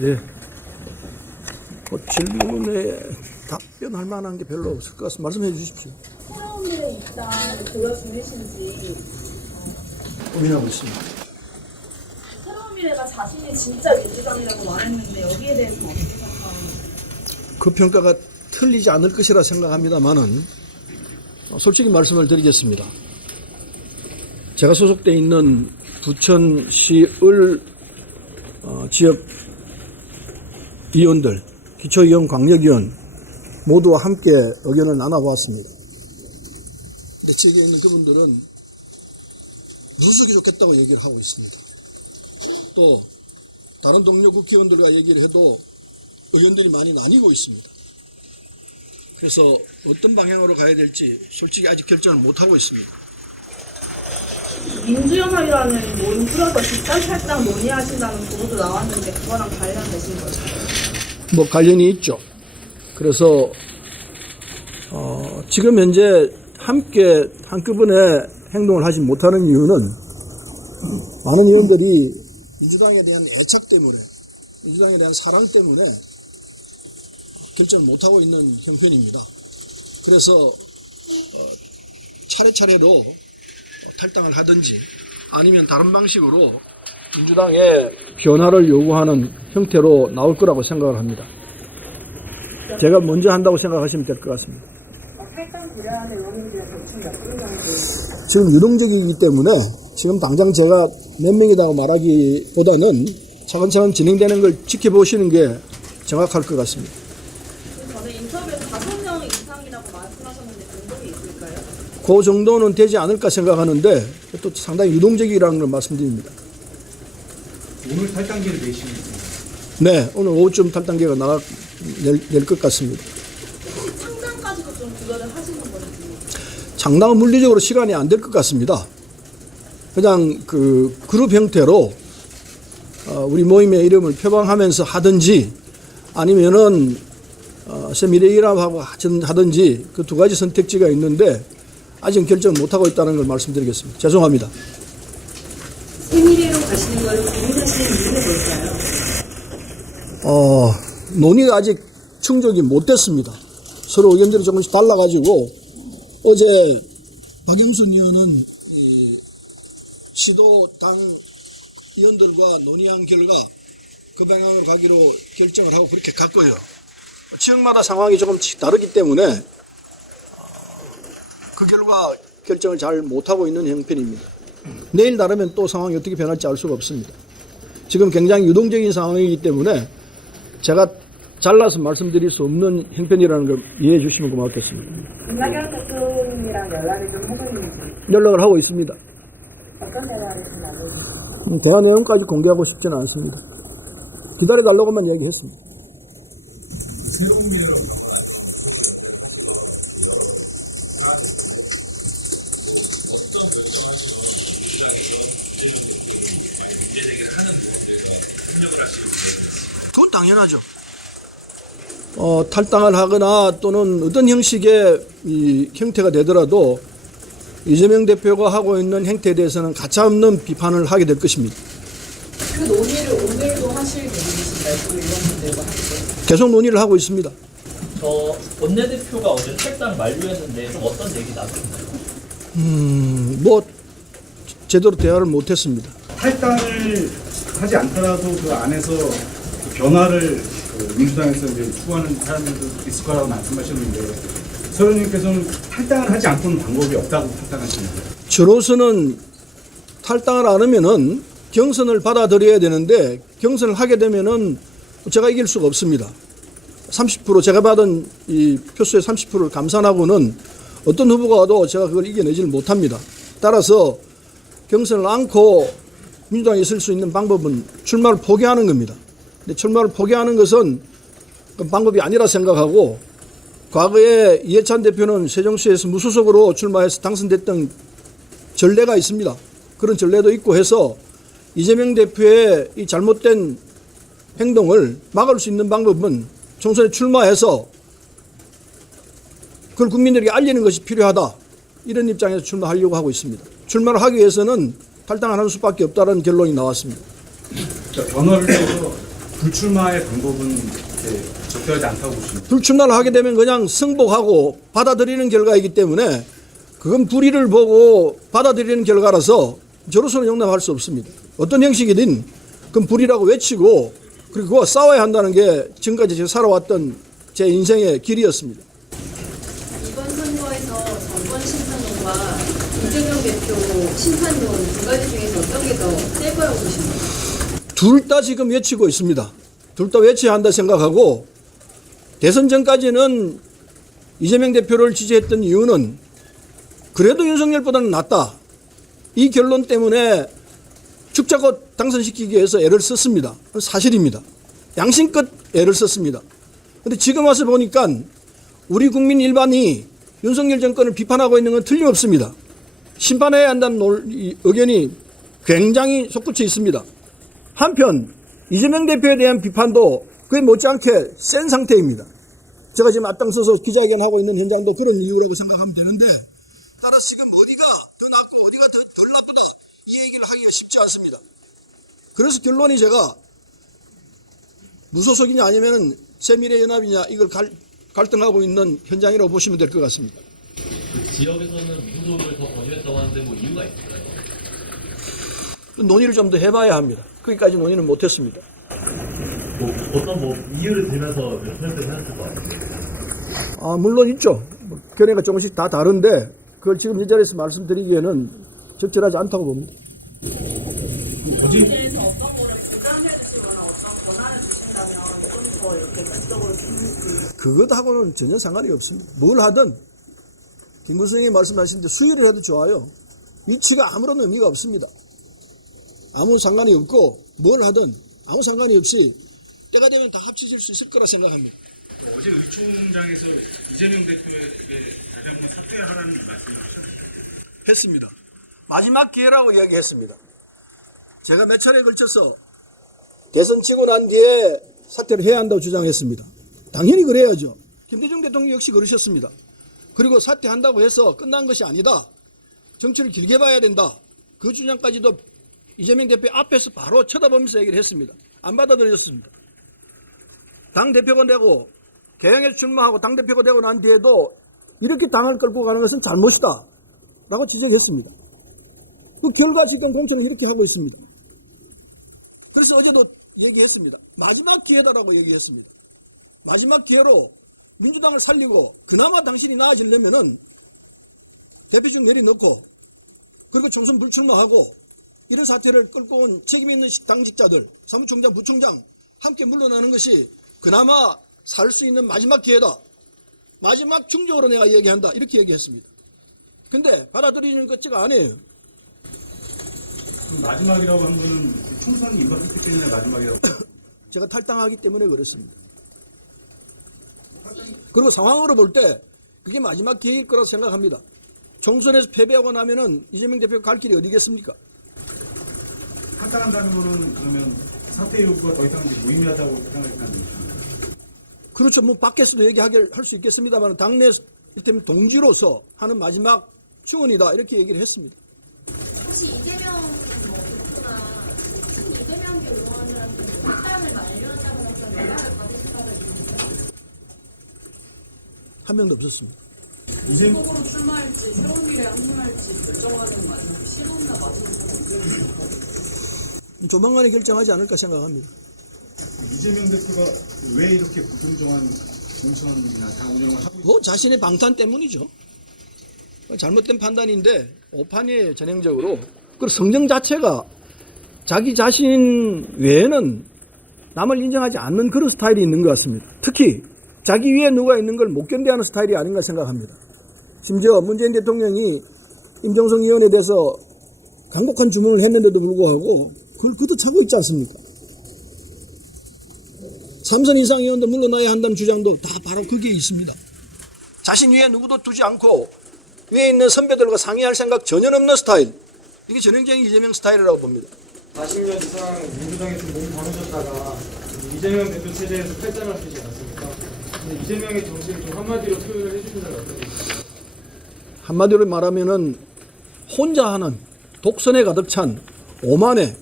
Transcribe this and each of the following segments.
예. 질문에 답변할 만한 게 별로 없을 것 같습니다. 말씀해 주십시오. 새로운 미래 입당 고려 중이신지 고민하고 있습니다. 새로운 미래가 자신이 진짜 민주당이라고 말했는데 여기에 대해서 어떻게 생각하는지. 그 평가가 틀리지 않을 것이라 생각합니다만은 솔직히 말씀을 드리겠습니다. 제가 소속돼 있는 부천시을 지역 위원들, 기초위원, 광역위원 모두와 함께 의견을 나눠보았습니다. 근데 지역에 있는 그분들은 무수석이 좋겠다고 얘기를 하고 있습니다. 또 다른 동료 국회의원들과 얘기를 해도 의견들이 많이 나뉘고 있습니다. 그래서 어떤 방향으로 가야 될지 솔직히 아직 결정을 못하고 있습니다. 민주연합이라는 모임 풀어서 집단 탈당 논의하신다는 보도도 나왔는데 그거랑 관련되신 거죠? 뭐 관련이 있죠. 그래서 지금 현재 함께 한꺼번에 행동을 하지 못하는 이유는 많은 의원들이 민주당에 대한 애착 때문에, 민주당에 대한 사랑 때문에 결정을 못하고 있는 형편입니다. 그래서 차례차례로 탈당을 하든지 아니면 다른 방식으로 민주당의 변화를 요구하는 형태로 나올 거라고 생각을 합니다. 제가 먼저 한다고 생각하시면 될 것 같습니다. 탈당 고려하는 의원님들의 대충 몇 분 정도? 지금 유동적이기 때문에 지금 당장 제가 몇 명이라고 말하기보다는 차근차근 진행되는 걸 지켜보시는 게 정확할 것 같습니다. 저는 인터뷰에서 5명 이상이라고 말씀하셨는데 근거이 있을까요? 그 정도는 되지 않을까 생각하는데 또 상당히 유동적이라는 걸 말씀드립니다. 오늘 탈당기를 내시는 거예요? 네, 오늘 오후쯤 탈당계가 낼 것 같습니다. 혹시 창당까지도 좀 고려를 하시는 건지? 장당은 물리적으로 시간이 안 될 것 같습니다. 그냥 그 그룹 형태로 우리 모임의 이름을 표방하면서 하든지 아니면은 새미래연합하고 하든지 그 두 가지 선택지가 있는데 아직 결정 못하고 있다는 걸 말씀드리겠습니다. 죄송합니다. 새미래로 가시는 걸 고민하시는 이유는 뭘까요? 논의가 아직 충족이 못 됐습니다. 서로 의견들이 조금씩 달라가지고 어제 박영순 의원은 이 시도 당 의원들과 논의한 결과 그 방향으로 가기로 결정을 하고 그렇게 갔고요. 지역마다 상황이 조금씩 다르기 때문에 그 결과 결정을 잘 못하고 있는 형편입니다. 내일 다르면 또 상황이 어떻게 변할지 알 수가 없습니다. 지금 굉장히 유동적인 상황이기 때문에 제가 잘라서 말씀드릴 수 없는 형편이라는 걸 이해해 주시면 고맙겠습니다. 윤석열 대통령이랑 연락을 좀 하셨는지? 연락을 하고 있습니다. 어떤 대화를 좀 나누셨는지? 대화 내용까지 공개하고 싶지는 않습니다. 기다려달라고만 얘기했습니다. 그 새로운 미래로 가거나 아니면 무소속 연대를 하시거나 이렇게 여러 상황이 있는데 뭐 어떤 결정하시건 민주당에서 이재명 대표를 많이 문제 제기를 하는 의원들과 협력을 하시고 계획은 있습니다. 그건 당연하죠. 탈당을 하거나 또는 어떤 형식의 이 형태가 되더라도 이재명 대표가 하고 있는 행태에 대해서는 가차없는 비판을 하게 될 것입니다. 그 논의를 오늘도 하실 계획이신가요? 그 의원분들과 함께? 계속 논의를 하고 있습니다. 저 원내대표가 어제 탈당 만료했는데 좀 어떤 얘기 나눴나요? 뭐 제대로 대화를 못했습니다. 탈당을 하지 않더라도 그 안에서 변화를 민주당에서 이제 추구하는 사람들도 있을 거라고 말씀하셨는데 서 의원님께서는 탈당을 하지 않고는 방법이 없다고 탈당하시는 거예요? 저로서는 탈당을 안 하면은 경선을 받아들여야 되는데 경선을 하게 되면은 제가 이길 수가 없습니다. 30% 제가 받은 이 표수의 30%를 감산하고는 어떤 후보가 와도 제가 그걸 이겨내지를 못합니다. 따라서 경선을 않고 민주당에 있을 수 있는 방법은 출마를 포기하는 겁니다. 근데 출마를 포기하는 것은 그 방법이 아니라 생각하고 과거에 이해찬 대표는 세종시에서 무소속으로 출마해서 당선됐던 전례가 있습니다. 그런 전례도 있고 해서 이재명 대표의 이 잘못된 행동을 막을 수 있는 방법은 총선에 출마해서 그걸 국민들에게 알리는 것이 필요하다. 이런 입장에서 출마하려고 하고 있습니다. 출마를 하기 위해서는 탈당하는 수밖에 없다는 결론이 나왔습니다. 그러니까 변화를 위해서 불출마의 방법은 이제 적절하지 않다고 보십니다. 불출마를 하게 되면 그냥 승복하고 받아들이는 결과이기 때문에 그건 불의를 보고 받아들이는 결과라서 저로서는 용납할 수 없습니다. 어떤 형식이든 그건 불의라고 외치고 그리고 그와 싸워야 한다는 게 지금까지 제가 살아왔던 제 인생의 길이었습니다. 이번 선거에서 정권 심판론과 이재명 대표 심판론 두 가지 중에서 어떤 게 더 셀 거라고 보십니까? 둘 다 지금 외치고 있습니다. 둘 다 외쳐야 한다 생각하고 대선 전까지는 이재명 대표를 지지했던 이유는 그래도 윤석열보다는 낫다. 이 결론 때문에 죽자고 당선시키기 위해서 애를 썼습니다. 사실입니다. 양심껏 애를 썼습니다. 그런데 지금 와서 보니까 우리 국민 일반이 윤석열 정권을 비판하고 있는 건 틀림없습니다. 심판해야 한다는 의견이 굉장히 솟구쳐 있습니다. 한편 이재명 대표에 대한 비판도 그에 못지않게 센 상태입니다. 제가 지금 앞장서서 기자회견하고 있는 현장도 그런 이유라고 생각하면 되는데 따라서 지금 어디가 더 낫고 어디가 덜 나쁘다 이 얘기를 하기가 쉽지 않습니다. 그래서 결론이 제가 무소속이냐 아니면 새미래연합이냐 이걸 갈등하고 있는 현장이라고 보시면 될 것 같습니다. 그 지역에서는 무소속을 더 권유했다고 하는데 뭐 이유가 있을까요? 논의를 좀 더 해봐야 합니다. 거기까지 논의는 못했습니다. 뭐 어떤 뭐 이유를 들면서 표현을 하셨을 것 같아요. 물론 있죠. 견해가 조금씩 다 다른데 그걸 지금 이 자리에서 말씀드리기에는 적절하지 않다고 봅니다. 새로운 미래에서 어떤 거를 보장해 주시거나 어떤 권한을 주신다면 좀 더 이렇게 적극적으로 키울 수 있는. 그것하고는 전혀 상관이 없습니다. 뭘 하든 김구성이 말씀하시는데 수위를 해도 좋아요. 위치가 아무런 의미가 없습니다. 아무 상관이 없고 뭘 하든 아무 상관이 없이 때가 되면 다 합쳐질 수 있을 거라 생각합니다. 어제 의총장에서 이재명 대표에게 다시 한번 사퇴하라는 말씀을 하셨습니다. 했습니다. 마지막 기회라고 이야기했습니다. 제가 몇 차례에 걸쳐서 대선 치고 난 뒤에 사퇴를 해야 한다고 주장했습니다. 당연히 그래야죠. 김대중 대통령 역시 그러셨습니다. 그리고 사퇴한다고 해서 끝난 것이 아니다. 정치를 길게 봐야 된다. 그 주장까지도 이재명 대표 앞에서 바로 쳐다보면서 얘기를 했습니다. 안 받아들였습니다. 당대표가 되고 개항에서 출마하고 당대표가 되고 난 뒤에도 이렇게 당을 끌고 가는 것은 잘못이다 라고 지적했습니다. 그 결과 지금 공천을 이렇게 하고 있습니다. 그래서 어제도 얘기했습니다. 마지막 기회다라고 얘기했습니다. 마지막 기회로 민주당을 살리고 그나마 당신이 나아지려면은 대표직 내려놓고 그리고 총선 불출마하고 이런 사태를 끌고 온 책임 있는 당직자들, 사무총장, 부총장 함께 물러나는 것이 그나마 살 수 있는 마지막 기회다. 마지막 충족으로 내가 얘기한다. 이렇게 얘기했습니다. 근데 받아들이는 것지가 아니에요. 그럼 마지막이라고 한 거는 총선이 임박했기 때문에 마지막이라고. 제가 탈당하기 때문에 그렇습니다. 그리고 상황으로 볼 때 그게 마지막 기회일 거라고 생각합니다. 총선에서 패배하고 나면은 이재명 대표가 갈 길이 어디겠습니까? 탈당한다는 거는 그러면 사퇴 요구가 더 이상 이제 무의미하다고 생각했다는 거죠. 그렇죠. 뭐 밖에서도 얘기할 수 있겠습니다만 당내 이를테면 동지로서 하는 마지막 충언이다 이렇게 얘기를 했습니다. 혹시 이재명 대표나 친 이재명계 의원들한테 탈당을 만류한다거나 그런 연락을 받으신 바가 있으세요? 한 명도 없었습니다. 무소속으로 출마할지 새로운 미래에 합류할지 결정하는 마지막 시간이나 마지막은 언제입니까? 조만간에 결정하지 않을까 생각합니다. 이재명 대표가 왜 이렇게 불공정한 공천이나 당 운영을 하고 뭐 자신의 방탄 때문이죠. 잘못된 판단인데 오판이에요 전형적으로. 그리고 성정 자체가 자기 자신 외에는 남을 인정하지 않는 그런 스타일이 있는 것 같습니다. 특히 자기 위에 누가 있는 걸 못 견뎌하는 스타일이 아닌가 생각합니다. 심지어 문재인 대통령이 임종석 의원에 대해서 간곡한 주문을 했는데도 불구하고 그걸 걷어차고 있지 않습니까? 3선 이상 의원들 물러나야 한다는 주장도 다 바로 거기에 있습니다. 자신 위에 누구도 두지 않고 위에 있는 선배들과 상의할 생각 전혀 없는 스타일. 이게 전형적인 이재명 스타일이라고 봅니다. 40년 이상 민주당에서 몸 담으셨다가 이재명 대표 체제에서 탈당을 하시지 않았습니까? 근데 이재명의 정신을 좀 한마디로 표현을 해주신다면 어떠세요? 한마디로 말하면은 혼자 하는 독선에 가득 찬 오만의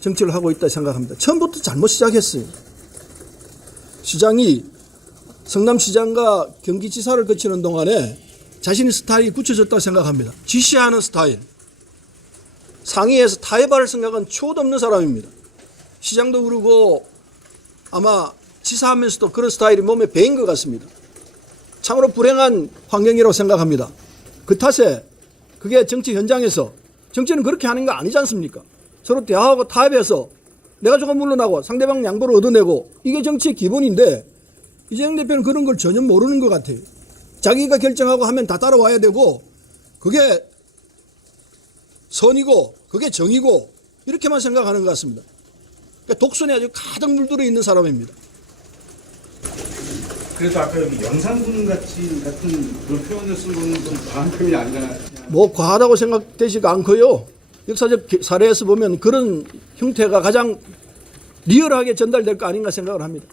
정치를 하고 있다 생각합니다. 처음부터 잘못 시작했어요. 시장이 성남시장과 경기지사를 거치는 동안에 자신의 스타일이 굳혀졌다고 생각합니다. 지시하는 스타일. 상위에서 타협할 생각은 추호도 없는 사람입니다. 시장도 그러고 아마 지사하면서도 그런 스타일이 몸에 배인 것 같습니다. 참으로 불행한 환경이라고 생각합니다. 그 탓에 그게 정치 현장에서 정치는 그렇게 하는 거 아니지 않습니까? 서로 대화하고 타협해서 내가 조금 물러나고 상대방 양보를 얻어내고 이게 정치의 기본인데 이재명 대표는 그런 걸 전혀 모르는 것 같아요. 자기가 결정하고 하면 다 따라와야 되고 그게 선이고 그게 정이고 이렇게만 생각하는 것 같습니다. 그러니까 독선에 아주 가득 물들어 있는 사람입니다. 그래서 아까 여기 연산군 같은 그런 표현을 쓴 거는 좀 과한 표현이 아니잖아요. 뭐 과하다고 생각되지가 않고요. 역사적 사례에서 보면 그런 형태가 가장 리얼하게 전달될 거 아닌가 생각을 합니다.